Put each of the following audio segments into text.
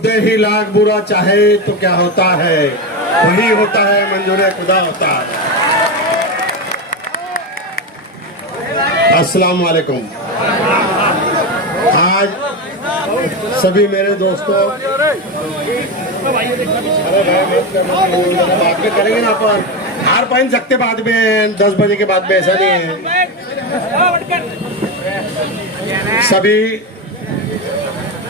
मुद्दे ही लाख बुरा चाहे तो क्या होता है, वही होता है मंजूर खुदा होता है। अस्सलाम वालेकुम। आज सभी मेरे दोस्तों, बाद में करेंगे ना, पर हार पहन सकते बाद में 10 बजे के बाद में, ऐसा नहीं है। सभी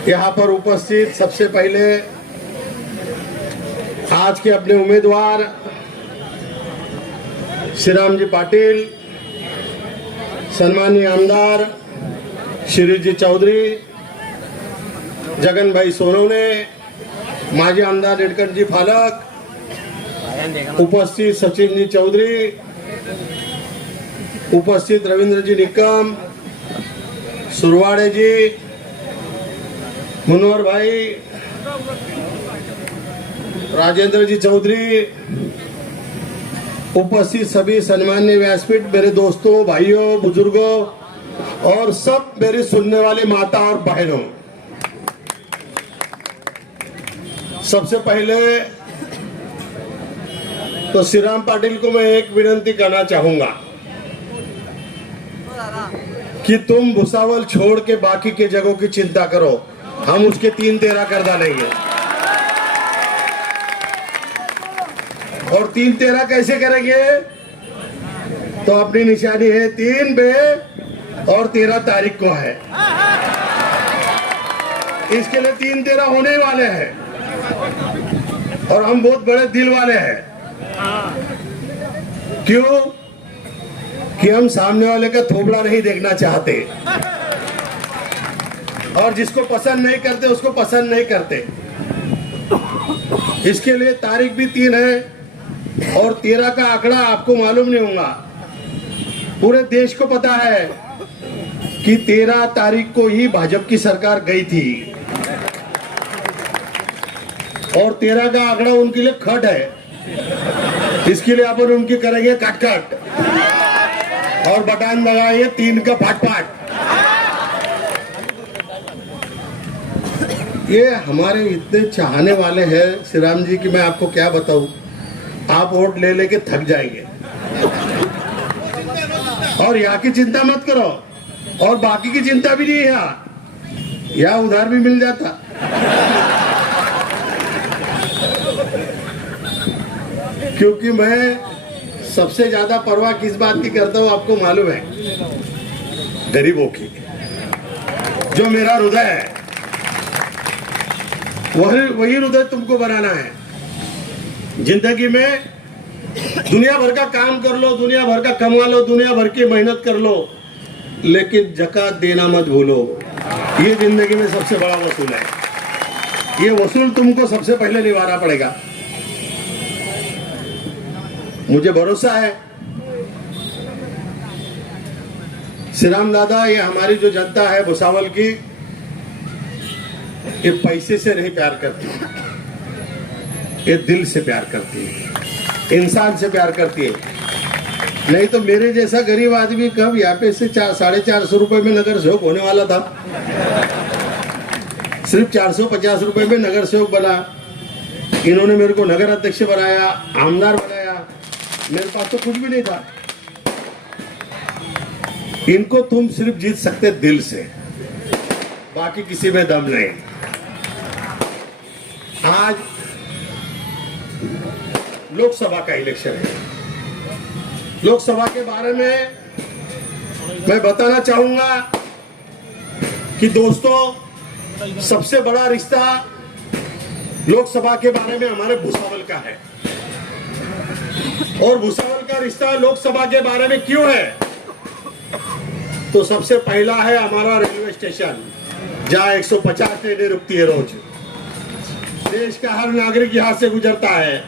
यहाँ पर उपस्थित, सबसे पहले आज के अपने उम्मीदवार श्रीराम जी पाटिल, सम्मानीय आमदार श्री जी चौधरी, जगन भाई सोनवणे, माजी आमदार निडकर जी फालक, उपस्थित सचिन जी चौधरी, उपस्थित रविंद्र जी निकम, सुरवाड़े जी, मुनवर भाई, राजेंद्र जी चौधरी, उपस्थित सभी सम्मान्य व्यासपीठ, मेरे दोस्तों, भाइयों, बुजुर्गों और सब मेरे सुनने वाले माता और बहनों, सबसे पहले तो श्रीराम पाटिल को मैं एक विनती करना चाहूंगा कि तुम भुसावल छोड़ के बाकी के जगहों की चिंता करो, हम उसके 3-13 कर डालेंगे। और 3-13 कैसे करेंगे? तो अपनी निशानी है 3 बे और 13 तारीख को है, इसके लिए 3-13 होने वाले हैं। और हम बहुत बड़े दिल वाले हैं। क्यों? कि हम सामने वाले का थोबड़ा नहीं देखना चाहते, और जिसको पसंद नहीं करते उसको पसंद नहीं करते। इसके लिए तारीख भी 3 है और 13 का आंकड़ा आपको मालूम नहीं होगा। पूरे देश को पता है कि 13 तारीख को ही भाजपा की सरकार गई थी, और 13 का आंकड़ा उनके लिए खट है। इसके लिए अपन उनकी करेंगे कट और बटन लगाएंगे 3 का फाट। ये हमारे इतने चाहने वाले हैं श्री राम जी की, मैं आपको क्या बताऊं। आप वोट ले लेके थक जाएंगे। और यहाँ की चिंता मत करो, और बाकी की चिंता भी नहीं है, यहाँ उधार भी मिल जाता। क्योंकि मैं सबसे ज्यादा परवाह किस बात की करता हूँ आपको मालूम है? गरीबों की। जो मेरा हृदय है वही हृदय तुमको बनाना है। जिंदगी में दुनिया भर का काम कर लो, दुनिया भर का कमा लो, दुनिया भर की मेहनत कर लो, लेकिन ज़कात देना मत भूलो। ये जिंदगी में सबसे बड़ा वसूल है। ये वसूल तुमको सबसे पहले निभाना पड़ेगा। मुझे भरोसा है श्री राम दादा, ये हमारी जो जनता है भुसावल की, ये पैसे से नहीं प्यार करती, ये दिल से प्यार करती है, इंसान से प्यार करती है। नहीं तो मेरे जैसा गरीब आदमी कब यहाँ पे से 450 रुपए में नगर सेवक होने वाला था। सिर्फ 450 रुपए में नगर सेवक बना। इन्होंने मेरे को नगर अध्यक्ष बनाया, आमदार बनाया। मेरे पास तो कुछ भी नहीं था। इनको तुम सिर्फ जीत सकते दिल से, बाकी किसी में दम नहीं। आज लोकसभा का इलेक्शन है। लोकसभा के बारे में मैं बताना चाहूंगा कि दोस्तों, सबसे बड़ा रिश्ता लोकसभा के बारे में हमारे भुसावल का है। और भुसावल का रिश्ता लोकसभा के बारे में क्यों है? तो सबसे पहला है हमारा रेलवे स्टेशन, जहां 150 ट्रेनें रुकती है रोज। देश का हर नागरिक यहां से गुजरता है।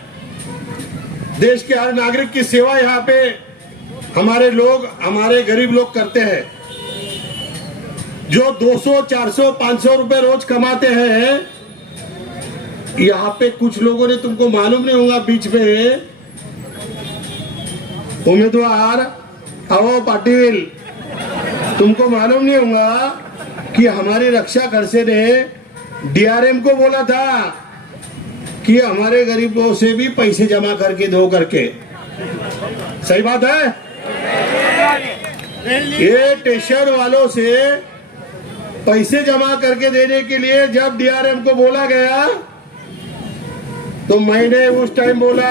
देश के हर नागरिक की सेवा यहाँ पे हमारे लोग, हमारे गरीब लोग करते हैं। जो 200, 400, 500 रुपए रोज कमाते हैं, यहाँ पे कुछ लोगों ने, तुमको मालूम नहीं होगा, बीच में उम्मीदवार आओ पाटिल, तुमको मालूम नहीं होगा कि हमारी रक्षा खड़से ने डीआरएम को बोला था कि हमारे गरीबों से भी पैसे जमा करके दो करके। सही बात है। ये स्टेशन वालों से पैसे जमा करके देने के लिए जब डीआरएम को बोला गया तो मैंने उस टाइम बोला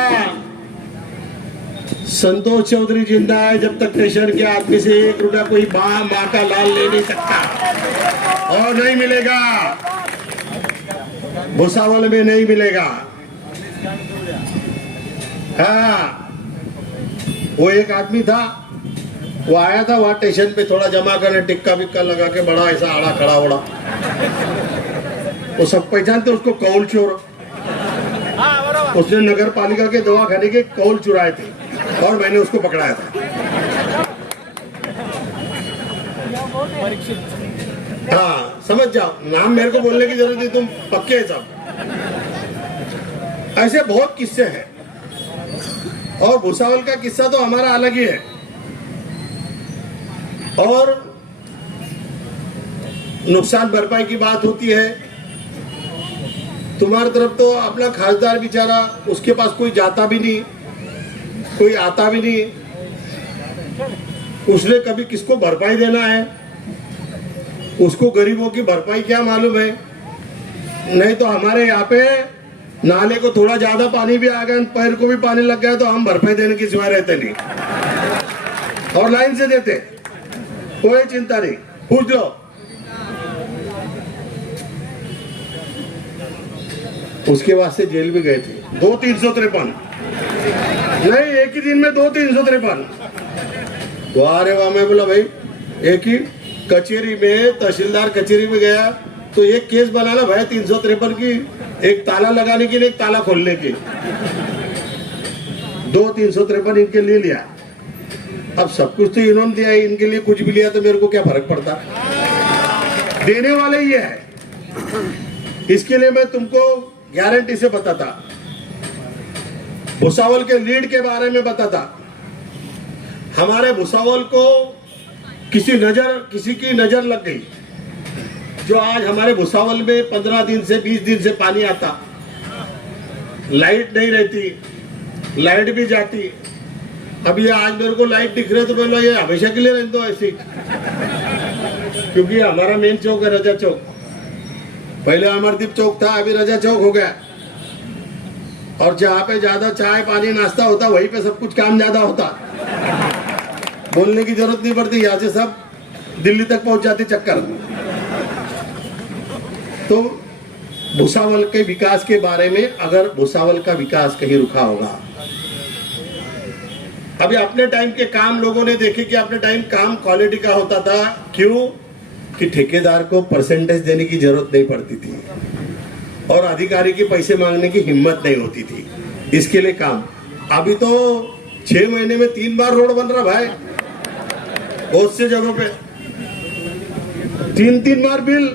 संतोष चौधरी जिंदा है जब तक स्टेशन के आदमी से 1 रुपया कोई माँ का लाल ले नहीं सकता और नहीं मिलेगा, भुसावल में नहीं मिलेगा। हाँ, वो एक आदमी था, वो आया था वहां स्टेशन पे थोड़ा जमा करने, टिक्का बिक्का लगा के बड़ा ऐसा आड़ा खड़ा उड़ा, वो सब पहचानते उसको, कौल चोर। उसने नगर पालिका के दवाखाने के कौल चुराए थे और मैंने उसको पकड़ाया था। हाँ, समझ जाओ, नाम मेरे को बोलने की जरूरत नहीं, तुम पक्के हैं सब। ऐसे बहुत किस्से हैं और भुसावल का किस्सा तो हमारा अलग ही है। और नुकसान भरपाई की बात होती है, तुम्हारी तरफ तो अपना खासदार बेचारा, उसके पास कोई जाता भी नहीं, कोई आता भी नहीं, उसने कभी किसको भरपाई देना है, उसको गरीबों की भरपाई क्या मालूम है। नहीं तो हमारे यहाँ पे नाले को थोड़ा ज्यादा पानी भी आ गया, पैर को भी पानी लग गया तो हम भरपाई देने की सिवाय रहते नहीं और लाइन से देते, कोई चिंता नहीं, पूछ लो। उसके वास्ते जेल भी गए थे 2-353, नहीं एक ही दिन में 2-353। वाह रे वाह, मैं बोला भाई एक ही कचेरी में, तहसीलदार कचेरी में गया तो एक केस बना ला भाई 353 की, एक ताला लगाने के लिए, एक ताला खोलने की। 2-353 इनके लिए लिया। अब सब कुछ तो इन्होंने दिया, इनके लिए कुछ भी लिया तो मेरे को क्या फर्क पड़ता, देने वाले ही है। इसके लिए मैं तुमको गारंटी से बताता, भुसावल के लीड के बारे में बताता। हमारे भुसावल को किसी की नजर लग गई, जो आज हमारे भुसावल में 15 दिन से 20 दिन से पानी आता, लाइट नहीं रहती, लाइट भी जाती। अब ये आज मेरे को लाइट दिख रहे तो बोला ये हमेशा के लिए रहने दो ऐसी, क्योंकि हमारा मेन चौक है रजा चौक। पहले अमरदीप चौक था, अभी रजा चौक हो गया। और जहाँ पे ज्यादा चाय पानी नाश्ता होता वहीं पे सब कुछ काम ज्यादा होता, बोलने की जरूरत नहीं पड़ती, यहाँ से सब दिल्ली तक पहुंच जाती चक्कर। तो भुसावल के विकास के बारे में, अगर भुसावल का विकास कहीं रुका होगा, अभी अपने टाइम के काम लोगों ने देखे कि अपने टाइम काम क्वालिटी का होता था। क्यों? कि ठेकेदार को परसेंटेज देने की जरूरत नहीं पड़ती थी और अधिकारी के पैसे मांगने की हिम्मत नहीं होती थी, इसके लिए काम। अभी तो 6 महीने में 3 बार रोड बन रहा भाई, बहुत से जगहों पे 3-3 बार बिल।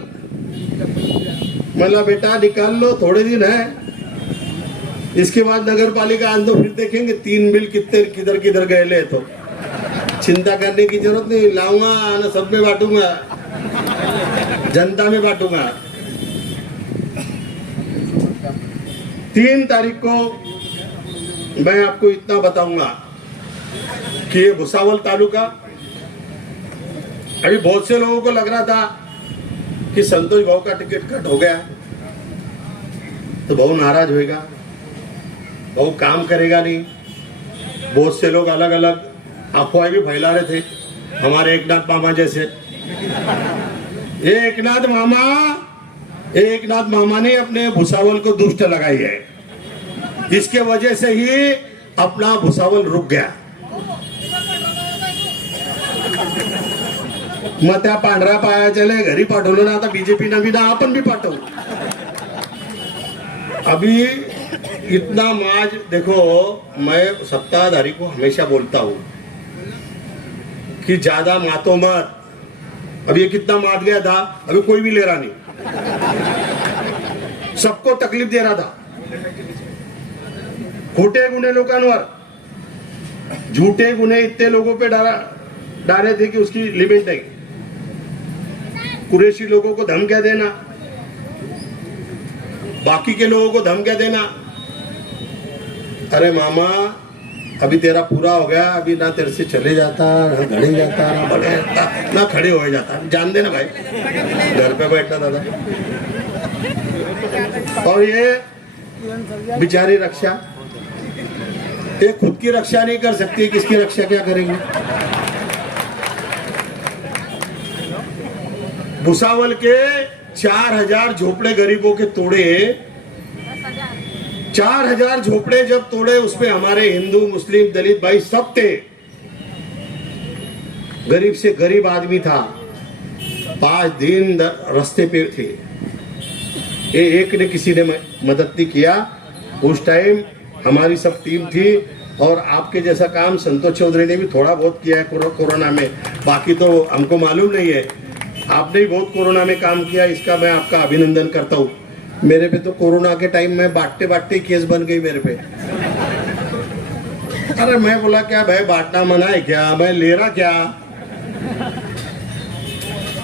मतलब बेटा निकाल लो, थोड़े दिन है, इसके बाद नगर पालिका आंदो, फिर देखेंगे 3 बिल कितने किधर किधर गए ले। तो चिंता करने की जरूरत नहीं, लाऊंगा ना, सब में बांटूंगा, जनता में बांटूंगा। 3 तारीख को मैं आपको इतना बताऊंगा कि ये भुसावल तालुका, अभी बहुत से लोगों को लग रहा था कि संतोष भाऊ का टिकट कट हो गया तो भाऊ नाराज होएगा, भाऊ काम करेगा नहीं। बहुत से लोग अलग अलग अफवाहें भी फैला रहे थे, हमारे एकनाथ मामा जैसे। एकनाथ मामा ने अपने भुसावल को दुष्ट लगाई है, इसके वजह से ही अपना भुसावल रुक गया। मग त्या पांढऱ्या पायाच्याला घरी पाठवलं ना, आता बीजेपी ना भी ना आपण भी पाठवू। अभी इतना माज देखो, मैं सत्ताधारी को हमेशा बोलता हूं कि ज्यादा मातो मत। अभी ये कितना मात गया था, अभी कोई भी ले रहा नहीं, सबको तकलीफ दे रहा था। खोटे गुन्हे लोकांवर, झूठे गुन्हे इतने लोगों पे डाले थे कि उसकी लिमिट नहीं। कुरैशी लोगों को धमकियां देना, बाकी के लोगों को धमकियां देना। अरे मामा अभी तेरा पूरा हो गया, अभी ना तेरे से चले जाता, ना घड़े जाता, ना बढ़े जाता, ना खड़े हो जाता। जान देना भाई, घर पे बैठना दादा। और ये बेचारी रक्षा, ये खुद की रक्षा नहीं कर सकती, किसकी रक्षा क्या करेंगे। भुसावल के 4000 झोपड़े गरीबों के तोड़े, 4000 झोपड़े जब तोड़े, उसमें हमारे हिंदू मुस्लिम दलित भाई सब थे। गरीब से गरीब आदमी था, 5 दिन रास्ते पे थे। एक ने किसी ने मदद नहीं किया। उस टाइम हमारी सब टीम थी और आपके जैसा काम संतोष चौधरी ने भी थोड़ा बहुत किया है कोरोना में, बाकी तो हमको मालूम नहीं है। आपने भी बहुत कोरोना में काम किया, इसका मैं आपका अभिनंदन करता हूँ। मेरे पे तो कोरोना के टाइम में बांटते बांटते केस बन गई मेरे पे। अरे मैं बोला क्या भाई, बांटना मना है क्या, मैं ले रहा क्या।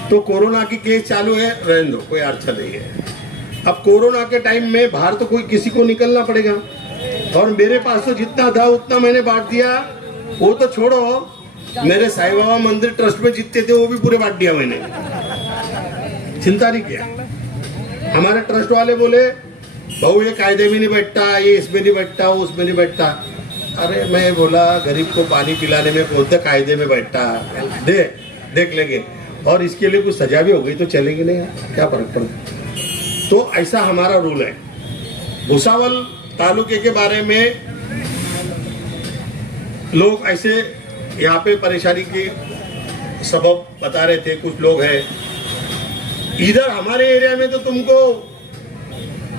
तो कोरोना की केस चालू है, रहने दो, कोई अर्थ नहीं है। अब कोरोना के टाइम में बाहर तो कोई किसी को निकलना पड़ेगा, और मेरे पास तो जितना था उतना मैंने बांट दिया। वो तो छोड़ो, मेरे साईं बाबा मंदिर ट्रस्ट में जितने थे वो भी पूरे बांट दिया मैंने, चिंता नहीं किया। हमारे ट्रस्ट वाले बोले भाऊ ये कायदे में नहीं बैठता, ये इसमें नहीं बैठता, वो उसमें नहीं बैठता। अरे मैं बोला गरीब को पानी पिलाने में कौन सा कायदे में बैठता, देख लेंगे, और इसके लिए कुछ सजा भी हो गई तो चलेंगे नहीं, क्या फर्क पड़ता। तो ऐसा हमारा रूल है। भुसावल तालुके के बारे में लोग ऐसे यहाँ पे परेशानी के सबब बता रहे थे, कुछ लोग हैं इधर हमारे एरिया में तो तुमको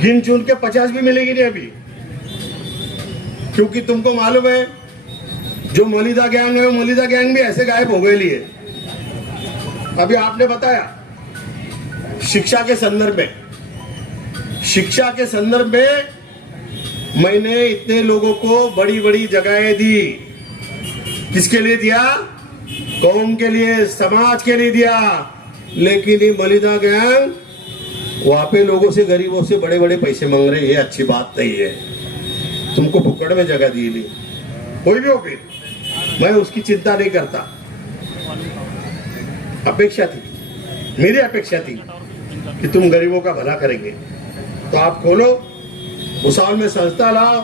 गिन चुन के 50 भी मिलेगी नहीं अभी, क्योंकि तुमको मालूम है जो मलिदा गैंग है, मलिदा गैंग भी ऐसे गायब हो गए लिए। अभी आपने बताया शिक्षा के संदर्भ में, शिक्षा के संदर्भ में मैंने इतने लोगों को बड़ी बड़ी जगहें दी। किसके लिए दिया? कौम के लिए, समाज के लिए दिया। लेकिन ये मलिदा गैंग वहां पे लोगों से, गरीबों से बड़े बड़े पैसे मांग रहे हैं, ये अच्छी बात नहीं है। तुमको फुकड़ में जगह दी नहीं, कोई भी हो फिर, मैं उसकी चिंता नहीं करता। अपेक्षा थी, मेरी अपेक्षा थी कि तुम गरीबों का भला करेंगे, तो आप खोलो, भुसावल में संस्था लाओ,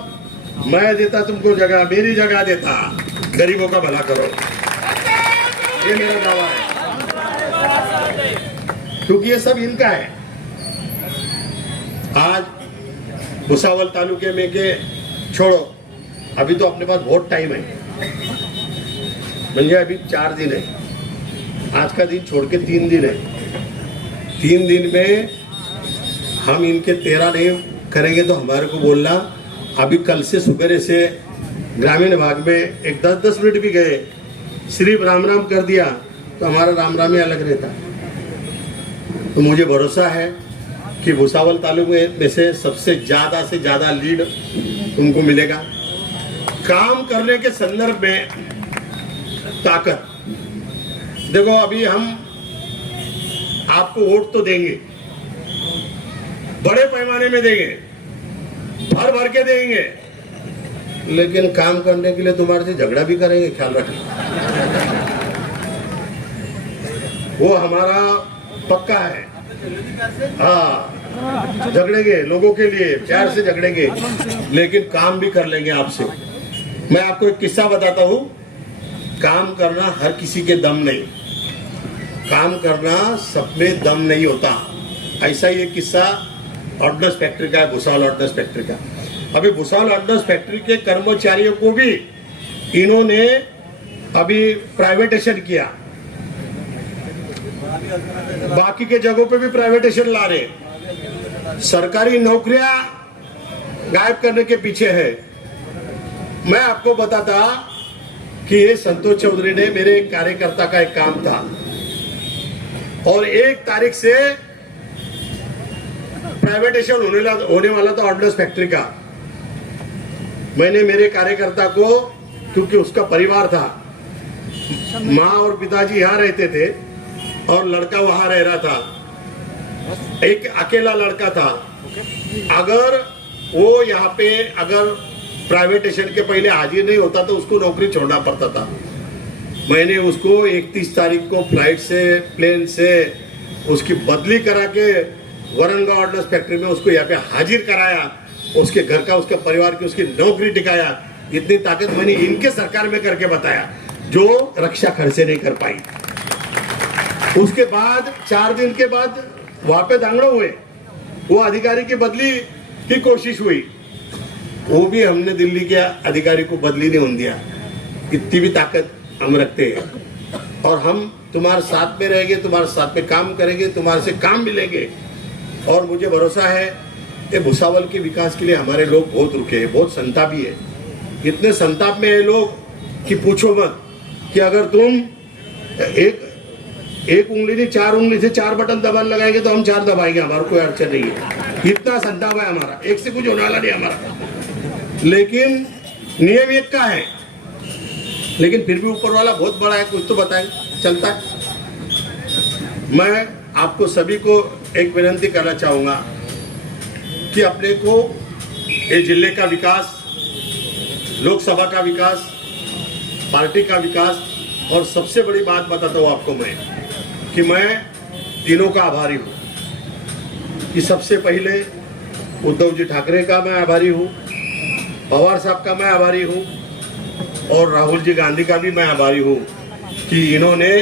मैं देता तुमको जगह, मेरी जगह देता, गरीबों का भला करो, ये मेरा दावा है, क्योंकि ये सब इनका है। आज भुसावल तालुके में के छोड़ो, अभी तो अपने पास बहुत टाइम है, म्हणजे अभी 4 दिन है, आज का दिन छोड़ के 3 दिन है। 3 दिन में हम इनके 13 नहीं करेंगे तो हमारे को बोलना। अभी कल से सुबह से ग्रामीण भाग में एक 10-10 मिनट भी गए, सिर्फ राम राम कर दिया तो हमारा राम राम ही अलग रहता। तो मुझे भरोसा है कि भुसावल तालुके में से सबसे ज्यादा लीड तुमको मिलेगा। काम करने के संदर्भ में ताकत देखो, अभी हम आपको वोट तो देंगे, बड़े पैमाने में देंगे, भर भर के देंगे, लेकिन काम करने के लिए तुम्हारे से झगड़ा भी करेंगे, ख्याल रखना, वो हमारा पक्का है। हाँ, झगड़ेंगे लोगों के लिए, प्यार से झगड़ेंगे, लेकिन काम भी कर लेंगे आपसे। मैं आपको एक किस्सा बताता हूँ। काम करना हर किसी के दम नहीं, काम करना सब में दम नहीं होता। ऐसा ही एक किस्सा ऑर्डनेंस फैक्ट्री का है, भुसावल ऑर्डनेंस फैक्ट्री का। अभी भुसावल ऑर्डनेंस फैक्ट्री के कर्मचारियों को भी इन्होंने अभी प्राइवेटेशन किया, बाकी के जगहों पे भी प्राइवेटेशन ला रहे, सरकारी नौकरियां गायब करने के पीछे है। मैं आपको बताता कि ये संतोष चौधरी ने, मेरे एक कार्यकर्ता का एक काम था, और 1 तारीख से प्राइवेटेशन होने वाला था ऑर्डनेंस फैक्ट्री का। मैंने मेरे कार्यकर्ता को, क्योंकि उसका परिवार था, माँ और पिताजी यहाँ रहते थे और लड़का वहां रह रहा था, एक अकेला लड़का था, अगर वो यहाँ पे अगर प्राइवेटेशन के पहले हाजिर नहीं होता तो उसको नौकरी छोड़ना पड़ता था। मैंने उसको 31 तारीख को फ्लाइट से प्लेन से उसकी बदली करा के वरंगा ऑर्डनेंस फैक्ट्री में उसको यहाँ पे हाजिर कराया, उसके घर का उसके परिवार की उसकी नौकरी टिकाया। इतनी ताकत मैंने इनके सरकार में करके बताया जो रक्षा खर्च से नहीं कर पाई। उसके बाद 4 दिन के बाद वहां पे दांगड़े हुए, वो अधिकारी की बदली की कोशिश हुई, वो भी हमने दिल्ली के अधिकारी को बदली नहीं होने दिया। इतनी भी ताकत हम रखते हैं और हम तुम्हारे साथ में रहेंगे, तुम्हारे साथ में काम करेंगे, तुम्हारे से काम मिलेंगे। और मुझे भरोसा है कि भुसावल के विकास के लिए हमारे लोग बहुत रुके हैं, बहुत संतापी है। इतने संताप में है लोग कि पूछो मत, कि अगर तुम एक उंगली नहीं 4 उंगली से 4 बटन दबाने लगाएंगे तो हम 4 दबाएंगे, हमारा कोई अड़चन नहीं है। इतना संताप है हमारा, एक से कुछ होने वाला नहीं हमारा। लेकिन नियम एक का है, लेकिन फिर भी ऊपर वाला बहुत बड़ा है, कुछ तो बताए चलता है। मैं आपको सभी को एक विनती करना चाहूंगा कि अपने को ये जिले का विकास, लोकसभा का विकास, पार्टी का विकास, और सबसे बड़ी बात बताता हूँ आपको मैं कि मैं तीनों का आभारी हूँ। कि सबसे पहले उद्धव जी ठाकरे का मैं आभारी हूँ, पवार साहब का मैं आभारी हूँ, और राहुल जी गांधी का भी मैं आभारी हूँ कि इन्होंने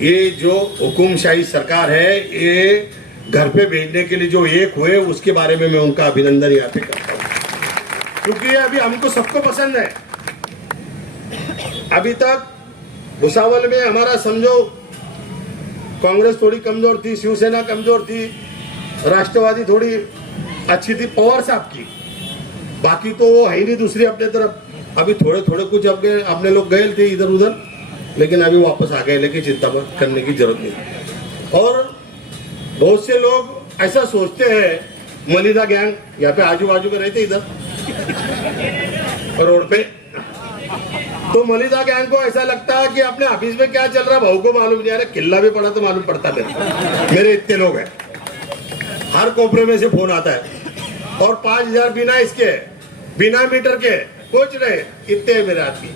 ये जो हुकुमशाही सरकार है ये घर पे भेजने के लिए जो एक हुए, उसके बारे में मैं उनका अभिनंदन यहाँ पे करता हूँ। क्योंकि ये अभी हमको सबको पसंद है। अभी तक भुसावल में हमारा समझो कांग्रेस थोड़ी कमजोर थी, शिवसेना कमजोर थी, राष्ट्रवादी थोड़ी अच्छी थी पवार साहब की, बाकी तो वो है ही नहीं दूसरी अपने तरफ। अभी थोड़े थोड़े कुछ अपने लोग गए थे इधर उधर, लेकिन अभी वापस आ गए, लेकिन चिंता करने की जरूरत नहीं। और बहुत से लोग ऐसा सोचते हैं, मलिदा गैंग यहाँ पे आजू बाजू में रहते इधर रोड पे, तो मलिदा गैंग को ऐसा लगता है कि अपने ऑफिस में क्या चल रहा है भाऊ को मालूम नहीं आ रहा। किल्ला भी पड़ा तो मालूम पड़ता मेरे इतने लोग हैं, हर कोपरे में से फोन आता है। और 5,000 बिना इसके, बिना मीटर के कुछ रहे, इतने मेरे आदमी,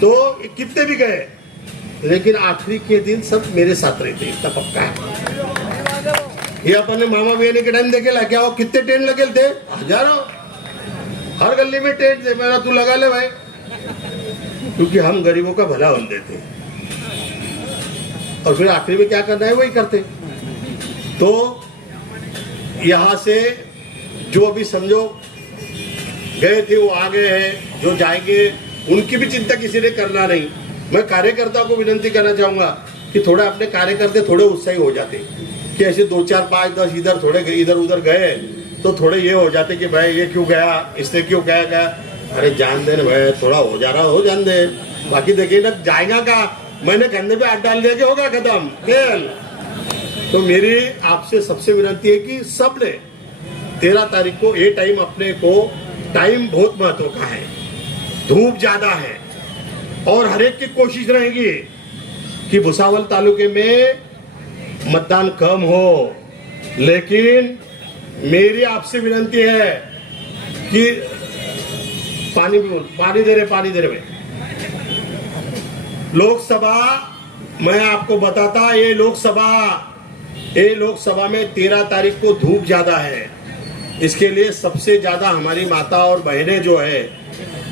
तो कितने भी गए, लेकिन आखिरी के दिन सब मेरे साथ रहते, इतना पक्का है। ये अपने मामा बहनी के टाइम देखे ला क्या, वो कितने टेंट लगे थे, हजारों, हर गली में टेंट थे। मेरा तू लगा ले भाई, क्योंकि हम गरीबों का भला होने देते, और फिर आखिरी में क्या करना है वही करते। तो यहाँ से जो अभी समझो गए थे वो आ गए हैं, जो जाएंगे उनकी भी चिंता किसी ने करना नहीं। मैं कार्यकर्ता को विनती करना चाहूंगा कि थोड़ा अपने कार्यकर्ता थोड़े उत्साही हो जाते, कि ऐसे 2, 4, 5, 10 इधर थोड़े इधर उधर गए तो थोड़े ये हो जाते कि भाई ये क्यों गया, इसने क्यों गया। अरे जान दे भाई, थोड़ा हो जा रहा हो जान दे, बाकी देखिए ना जाएगा का, मैंने कंधे पे हाथ डाल दिया कि होगा खत्म खेल। तो मेरी आपसे सबसे विनती है कि सबने 13 तारीख को ये टाइम, अपने को टाइम बहुत महत्व का है, धूप ज्यादा है, और हर एक की कोशिश रहेगी कि भुसावल तालुके में मतदान कम हो। लेकिन मेरी आपसे विनती है कि पानी दे रहे लोकसभा, मैं आपको बताता, ये लोकसभा में 13 तारीख को धूप ज्यादा है। इसके लिए सबसे ज्यादा हमारी माता और बहनें जो है,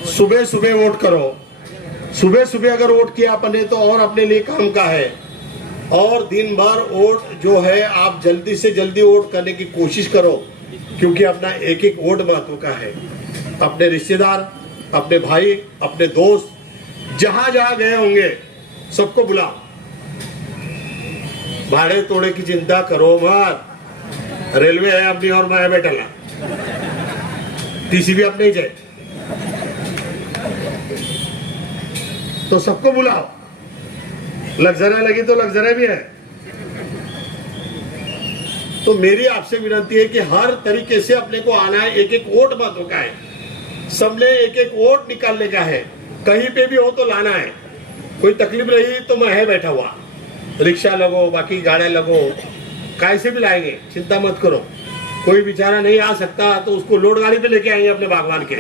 सुबह सुबह वोट करो। सुबह सुबह अगर वोट किया अपने तो और अपने लिए काम का है, और दिन भर वोट जो है आप जल्दी से जल्दी वोट करने की कोशिश करो, क्योंकि अपना एक एक वोट महत्व का है। अपने रिश्तेदार, अपने भाई, अपने दोस्त जहां जहां गए होंगे सबको बुलाओ। भाड़े तोड़े की चिंता करो मत, रेलवे है अपनी और मैं बैठला, टीसी भी अपने ही जाए, तो सबको बुलाओ। लग्जरिया लगी तो लग्जरिया भी है। तो मेरी आपसे विनती है कि हर तरीके से अपने को आना है, एक एक वोट महत्व का है, सबने एक एक वोट निकालने का है। कहीं पे भी हो तो लाना है, कोई तकलीफ रही तो मैं है बैठा हुआ, रिक्शा लगो, बाकी गाड़ियां लगो, कैसे भी लाएंगे, चिंता मत करो। कोई बेचारा नहीं आ सकता तो उसको लोड गाड़ी पे लेके आएंगे अपने बागवान के,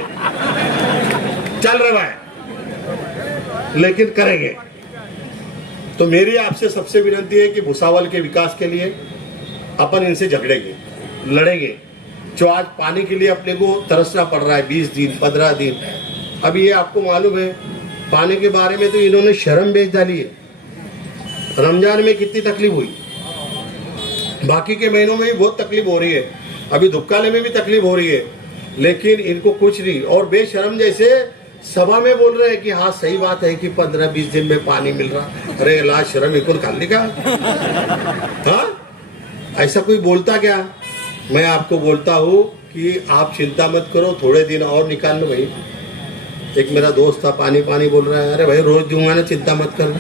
चल रहा है, लेकिन करेंगे। तो मेरी आपसे सबसे विनती है कि भुसावल के विकास के लिए अपन इनसे झगड़ेंगे, लड़ेंगे। जो आज पानी के लिए अपने को तरसना पड़ रहा है 20 दिन 15 दिन, अभी ये आपको मालूम है पानी के बारे में तो इन्होंने शर्म बेच डाली है। रमजान में कितनी तकलीफ हुई, बाकी के महीनों में भी बहुत तकलीफ हो रही है, अभी धुपकाले में भी तकलीफ हो रही है, लेकिन इनको कुछ नहीं। और बेशरम जैसे सभा में बोल रहे हैं कि हाँ सही बात है कि 15-20 दिन में पानी मिल रहा। अरे ला शर्म इनको निकालने का, हाँ ऐसा कोई बोलता क्या? मैं आपको बोलता हूँ कि आप चिंता मत करो, थोड़े दिन और निकाल लो भाई। एक मेरा दोस्त था पानी पानी बोल रहा है, अरे भाई रोज दूंगा ना, चिंता मत करो,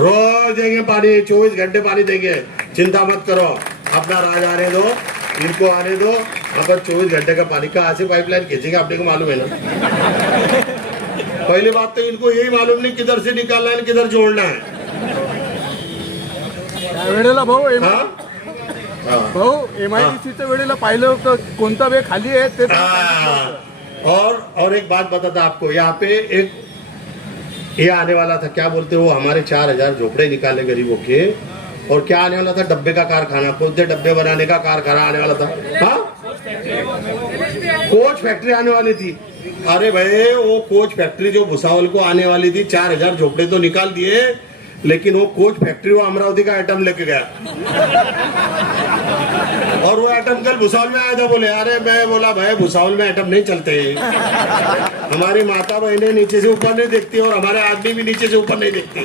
रोज देंगे पानी, 24 घंटे पानी देंगे, चिंता मत करो, अपना राज आने दो, इनको आने दो। अपन 24 घंटे का पानी कहाँ से पाइपलाइन खींचेंगे अपने को मालूम है ना। पहली बात तो इनको यही मालूम नहीं किधर से निकालना है किधर जोड़ना है। भाऊ MIDCच्या वेळेला पाहिलं होतं कोणता वे खाली आहे ते। और एक बात बताता आपको, यहाँ पे एक ये आने वाला था, क्या बोलते हो, हमारे 4000 झोपड़े निकाले गरीबों के, और क्या आने वाला था, डब्बे का कारखाना, खुद डब्बे बनाने का कारखाना आने वाला था। हाँ कोच फैक्ट्री आने वाली थी। अरे भाई वो कोच फैक्ट्री जो भुसावल को आने वाली थी, 4000 झोपड़े तो निकाल दिए, लेकिन वो कोच फैक्ट्री वो अमरावती का आइटम लेके गया, और वो आइटम कल भुसावल में आया था। बोले अरे मैं बोला भाई भुसावल में आइटम नहीं चलते, हमारी माता बहनें नीचे से ऊपर नहीं देखती और हमारे आदमी भी नीचे से ऊपर नहीं देखती,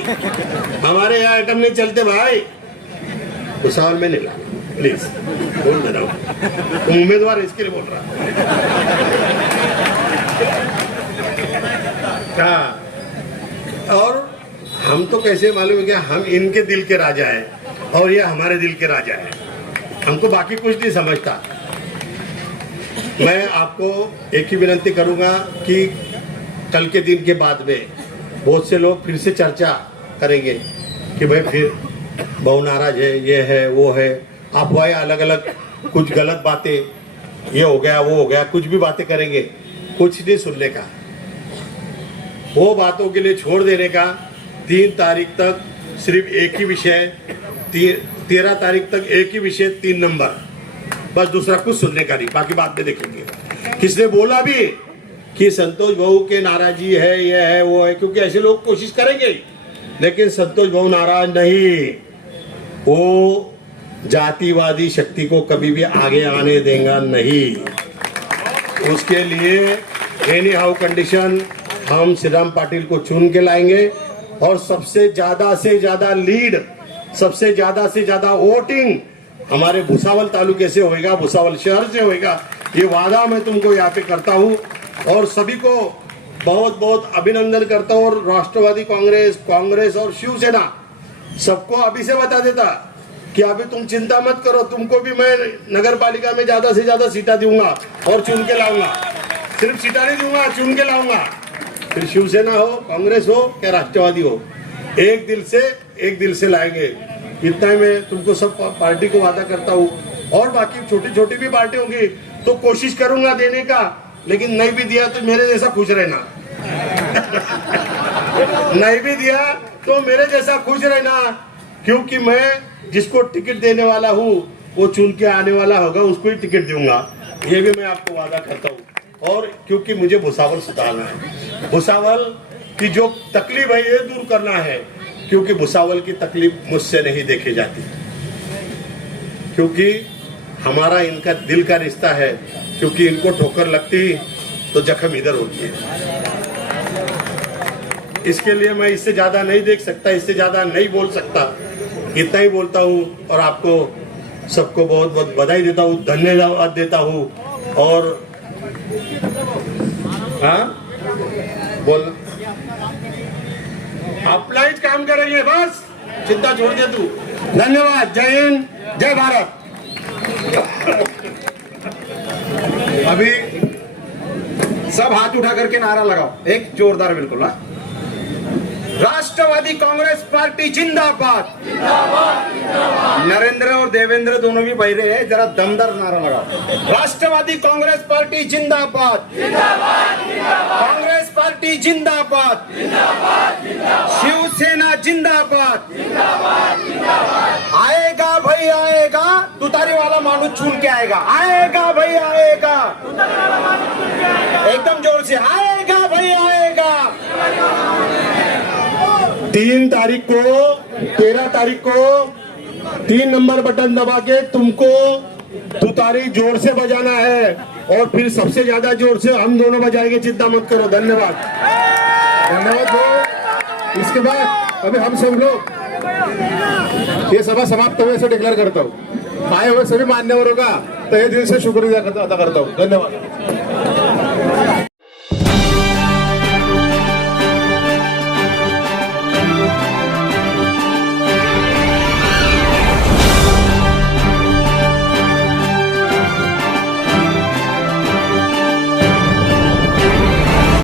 हमारे यहाँ आइटम नहीं चलते भाई, भुसावल में नहीं ला प्लीज। बोल दे रहा हूँ, तुम उम्मीदवार इसके लिए बोल रहा। और हम तो कैसे मालूम है कि हम इनके दिल के राजा हैं और ये हमारे दिल के राजा हैं, हमको बाकी कुछ नहीं समझता। मैं आपको एक ही विनती करूंगा कि कल के दिन के बाद में बहुत से लोग फिर से चर्चा करेंगे कि भाई फिर बहु नाराज है, ये है वो है, अफवाहें अलग अलग, कुछ गलत बातें, ये हो गया वो हो गया, कुछ भी बातें करेंगे, कुछ नहीं सुनने का, वो बातों के लिए छोड़ देने का। 3 तारीख तक सिर्फ एक ही विषय, 13 तारीख तक एक ही विषय, 3 नंबर, बस दूसरा कुछ सुनने का नहीं, बाकी बात में देखेंगे। किसने बोला भी कि संतोष बहू के नाराजी है, ये है वो है, क्योंकि ऐसे लोग कोशिश करेंगे, लेकिन संतोष बहू नाराज नहीं, वो जातिवादी शक्ति को कभी भी आगे आने देगा नहीं। उसके लिए एनी हाउ कंडीशन हम श्रीराम पाटिल को चुन के लाएंगे, और सबसे ज्यादा से ज्यादा लीड, सबसे ज्यादा से ज्यादा वोटिंग हमारे भुसावल तालुके से होएगा, भुसावल शहर से होएगा, ये वादा मैं तुमको यहाँ पे करता हूँ। और सभी को बहुत बहुत अभिनंदन करता हूँ, और राष्ट्रवादी कांग्रेस और शिवसेना सबको अभी से बता देता कि अभी तुम चिंता मत करो, तुमको भी मैं नगर पालिका में ज्यादा से ज्यादा सीटा दूंगा और चुन के लाऊंगा, सिर्फ सीटा नहीं दूंगा, चुन के लाऊंगा। फिर शिवसेना हो, कांग्रेस हो क्या राष्ट्रवादी हो, एक दिल से लाएंगे, इतना ही मैं तुमको सब पार्टी को वादा करता हूँ। और बाकी छोटी छोटी भी पार्टी होंगी तो कोशिश करूंगा देने का, लेकिन नहीं भी दिया तो मेरे जैसा खुश रहना। नहीं भी दिया तो मेरे जैसा खुश रहना, क्योंकि मैं जिसको टिकट देने वाला हूँ वो चुन के आने वाला होगा, उसको ही टिकट दूंगा, ये भी मैं आपको वादा करता हूँ। और क्योंकि मुझे भुसावल सुधारना है, भुसावल की जो तकलीफ है ये दूर करना है, क्योंकि भुसावल की तकलीफ मुझसे नहीं देखी जाती, क्योंकि हमारा इनका दिल का रिश्ता है, क्योंकि इनको ठोकर लगती तो जख्म इधर होती है। इसके लिए मैं इससे ज्यादा नहीं देख सकता, इससे ज्यादा नहीं बोल सकता, इतना ही बोलता हूँ। और आपको सबको बहुत बहुत बधाई देता हूँ, धन्यवाद देता हूँ। और हाँ बोलना, अपना ही काम करेंगे, बस चिंता छोड़ दे तू। धन्यवाद, जय हिंद, जय भारत। अभी सब हाथ उठा करके नारा लगाओ, एक जोरदार बिल्कुल। राष्ट्रवादी कांग्रेस पार्टी जिंदाबाद, नरेंद्र और देवेंद्र दोनों भी बहरे हैं, जरा दमदार नारा लगाओ। राष्ट्रवादी कांग्रेस पार्टी जिंदाबाद, कांग्रेस पार्टी जिंदाबाद, शिवसेना जिंदाबाद। आएगा भाई आएगा, तुतारी वाला मानुस छून के आएगा। आएगा भाई आएगा, एकदम जोर से आएगा भाई आएगा। 3 तारीख को 13 तारीख को 3 नंबर बटन दबा के तुमको तुतारी जोर से बजाना है और फिर सबसे ज्यादा जोर से हम दोनों बजाएंगे, चिंता मत करो। धन्यवाद। धन्यवाद हो। इसके बाद अभी हम सब लोग ये सभा समाप्त हुए से डिक्लेयर करता हूँ। आए हुए सभी मान्यवरों का तहे दिल से शुक्रिया अदा करता हूँ। धन्यवाद।